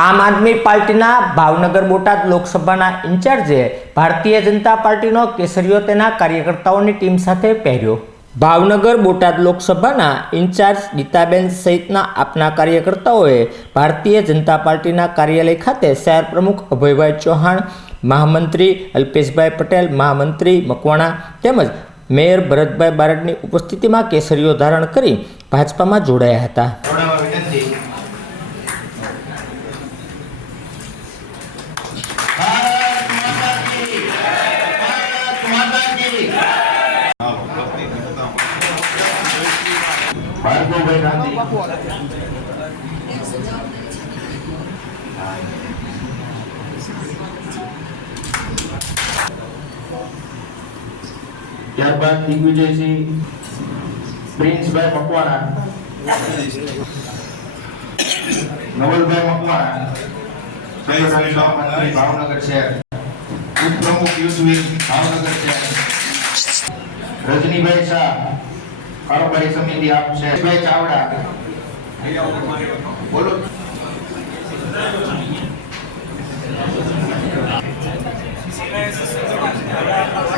આમ આદમી પાર્ટીના ભાવનગર બોટાદ લોકસભાના ઇન્ચાર્જે ભારતીય જનતા પાર્ટીનો કેસરીઓ તેના કાર્યકર્તાઓની ટીમ સાથે પહેર્યો. ભાવનગર બોટાદ લોકસભાના ઇન્ચાર્જ ગીતાબેન સહિતના આપના કાર્યકર્તાઓએ ભારતીય જનતા પાર્ટીના કાર્યાલય ખાતે શહેર પ્રમુખ અભયભાઈ ચૌહાણ, મહામંત્રી અલ્પેશભાઈ પટેલ, મહામંત્રી મકવાણા તેમજ મેયર ભરતભાઈ બારડની ઉપસ્થિતિમાં કેસરીઓ ધારણ કરી ભાજપામાં જોડાયા હતા. ગાંધી ત્યારબાદ દિગ્વિજયસિંહ પ્રિન્સભાઈ મકવાણા. નવલભાઈ મકવાણા. ભાવનગર શહેર. ઉપપ્રમુખ યુદ્ધવીર ભાવનગર શહેર. રજનીભાઈ શાહ કારોબારી સમિતિ આપ છે ભાઈ ચાવડા. બોલો.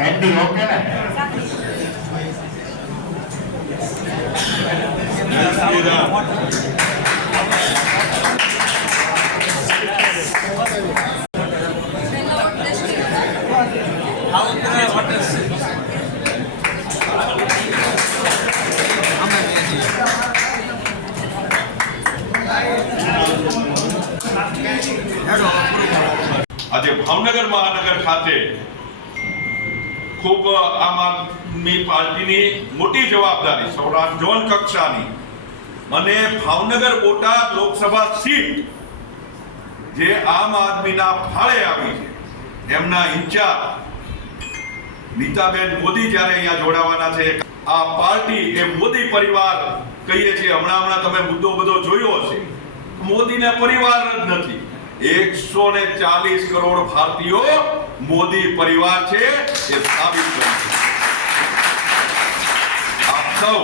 એન્ડી ઓકે ને? ભાવનગર મહાનગર ખાતે ખૂબ આમ આદમી પાર્ટીની મોટી જવાબદારી, સૌરાષ્ટ્ર ઝોન કક્ષાની અને ભાવનગર બોટાદ લોકસભા સીટ જે આમ આદમીના ફાળે આવી છે. એમના ઇન્ચાર્જ નીતાબેન મોદી જ્યારે અહીંયા જોડાવાના છે, આ પાર્ટી એ મોદી પરિવાર કહીએ છીએ. હમણાં હમણાં તમે મુદ્દો બધો જોયો હશે. મોદીને પરિવાર જ નથી. એકસો ને ચાલીસ કરોડ ભારતીયો મોદી પરિવાર છે, એ સાબિત કર્યું આપ સૌ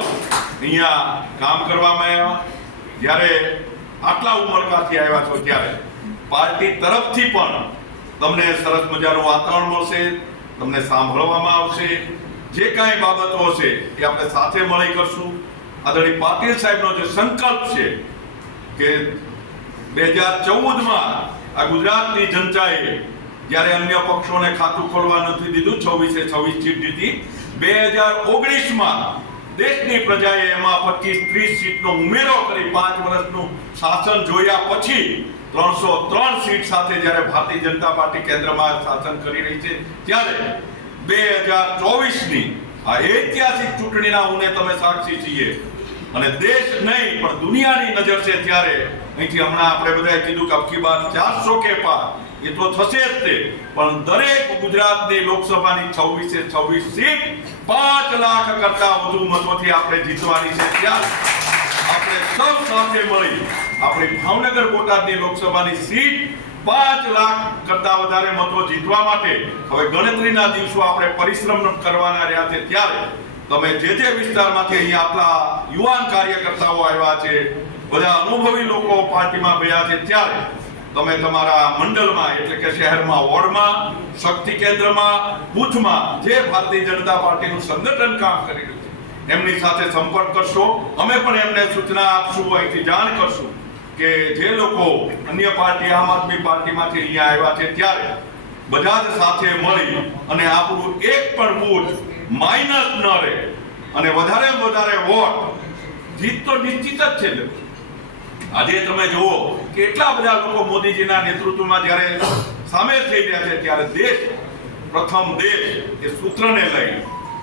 અહીંયા કામ કરવામાં આવ્યા. જ્યારે આટલા ઉમળકાથી આવ્યા છો ત્યારે પાર્ટી તરફથી પણ તમને સરસ મજાનું વાતાવરણ મળશે, તમને સાંભળવામાં આવશે. જે કાંઈ બાબતો હશે એ આપણે સાથે મળી કરશું. આદરણીય પાટીલ સાહેબનો જે સંકલ્પ છે કે બે હજાર ચૌદમાં આ ગુજરાતની જનતાએ જ્યારે અન્ય પક્ષોને ખાતું ખોલવા નથી દીધું, છવ્વીસે છવ્વીસ સીટ જીતી. બે હજાર ઓગણીસમાં દેશની પ્રજાએ એમાં પચીસ ત્રીસ સીટનો ઉમેરો કરી પાંચ વર્ષનું શાસન જોયા પછી ત્રણસો ત્રણ સીટ સાથે જ્યારે ભારતીય જનતા પાર્ટી કેન્દ્રમાં શાસન કરી રહી છે, ત્યારે બે હજાર ચોવીસની આ ઐતિહાસિક ચૂંટણીના હું તમે સાક્ષી છીએ. અને દેશ નહીં, પણ દુનિયાની નજર છે ત્યારે. અહીંથી હમણાં આપણે બધાએ કીધું કે અબકી બાર ચારસો કે પાર. એ તો થશે જ તે. પણ દરેક ગુજરાતની લોકસભાની છવ્વીસે છવ્વીસ સીટ પાંચ લાખ કરતા વધુ મતોથી આપણે જીતવાની છે ત્યાં આપણે સૌ સાથે મળી આપણી ભાવનગર બોટાદની લોકસભાની સીટ પાંચ લાખ કરતા વધારે મતો જીતવા માટે. હવે ગણતરીના દિવસો આપણે પરિશ્રમ કરવાના રહ્યા છે ત્યારે તમે જે જે વિસ્તારમાંથી અહીંયા આપણા યુવાન કાર્યકર્તાઓ આવ્યા છે, બધા અનુભવી લોકો પાર્ટીમાં ગયા છે, ત્યારે તમે તમારા મંડળમાં, એટલે કે શહેરમાં, વોર્ડમાં, શક્તિ કેન્દ્રમાં, બુથમાં જે ભારતીય જનતા પાર્ટીનું સંગઠન કામ કરી રહ્યું છે, એમની સાથે સંપર્ક કરશો. અમે પણ એમને સૂચના આપશું, અહીંથી જાણ કરશું કે જે લોકો અન્ય પાર્ટી, આમ આદમી પાર્ટીમાંથી અહીંયા આવ્યા છે, ત્યારે બધા જ સાથે મળી અને આપણું એક પણ બૂથ માઇનસ ન રહે. અને વધારે વધારે વોટ જીત તો નિશ્ચિત જ છે. આજે તમે જુઓ કેટલા બધા લોકો મોદીજીના નેતૃત્વમાં જ્યારે સામેલ થઈ રહ્યા છે, ત્યારે દેશ, પ્રથમ દેશ એ સૂત્રને લઈ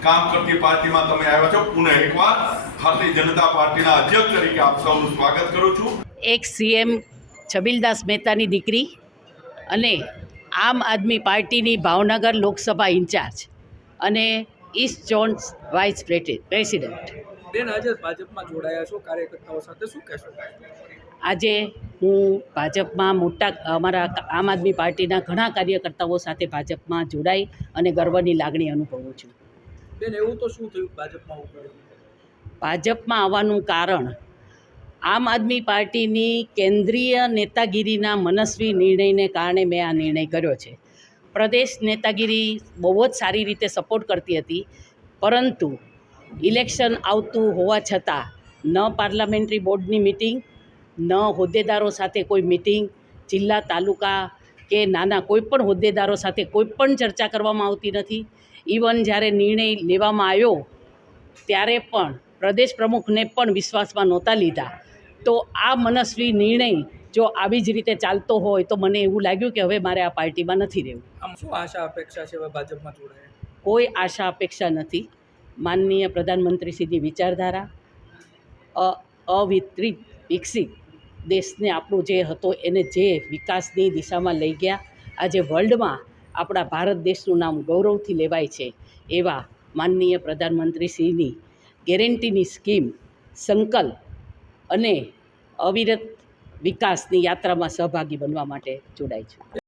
કામ કરતી પાર્ટીમાં તમે આવ્યા છો. પુનઃ એકવાર ભારતીય જનતા પાર્ટીના અધ્યક્ષ તરીકે આપ સૌનું સ્વાગત કરું છું. એક સીએમ છબીલદાસ મહેતાની દીકરી અને આમ આદમી પાર્ટીની ભાવનગર લોકસભા ઇન્ચાર્જ અને ઈસ્ટ ઝોન વાઇસ પ્રેસિડેન્ટ બેન આજે ભાજપમાં જોડાયા છો કાર્યકર્તાઓ સાથે શું કહેશો? આજે હું ભાજપમાં મોટા અમારા આમ આદમી પાર્ટીના ઘણા કાર્યકર્તાઓ સાથે ભાજપમાં જોડાઈ અને ગર્વની લાગણી અનુભવું છું. બેન એવું તો શું થયું ભાજપમાં ભાજપમાં આવવાનું કારણ આમ આદમી પાર્ટીની કેન્દ્રીય નેતાગીરીના મનસ્વી નિર્ણયને કારણે મેં આ નિર્ણય કર્યો છે. પ્રદેશ નેતાગીરી બહુ જ સારી રીતે સપોર્ટ કરતી હતી. પરંતુ ઇલેક્શન આવતું હોવા છતાં ન પાર્લામેન્ટરી બોર્ડની મિટિંગ ન હોદ્દેદારો સાથે કોઈ મિટિંગ જિલ્લા, તાલુકા કે નાના કોઈ પણ હોદ્દેદારો સાથે કોઈ પણ ચર્ચા કરવામાં આવતી નથી. ઇવન જ્યારે નિર્ણય લેવામાં આવ્યો, ત્યારે પણ પ્રદેશ પ્રમુખને પણ વિશ્વાસમાં નહોતા લીધા. તો આ મનસ્વી નિર્ણય જો આવી જ રીતે ચાલતો હોય તો મને એવું લાગ્યું કે હવે મારે આ પાર્ટીમાં નથી રહેવું. આમ શું આશા અપેક્ષા છે ભાજપમાં જોડાય? કોઈ આશા અપેક્ષા નથી. માનનીય પ્રધાનમંત્રીશ્રીની વિચારધારા અવિતરિત વિકસિત દેશને આપણું જે હતો એને જે વિકાસની દિશામાં લઈ ગયા આજે વર્લ્ડમાં આપણા ભારત દેશનું નામ ગૌરવથી લેવાય છે એવા માનનીય પ્રધાનમંત્રીશ્રીની ગેરંટીની સ્કીમ સંકલ્પ અને અવિરત વિકાસની યાત્રામાં સહભાગી બનવા માટે જોડાય છે.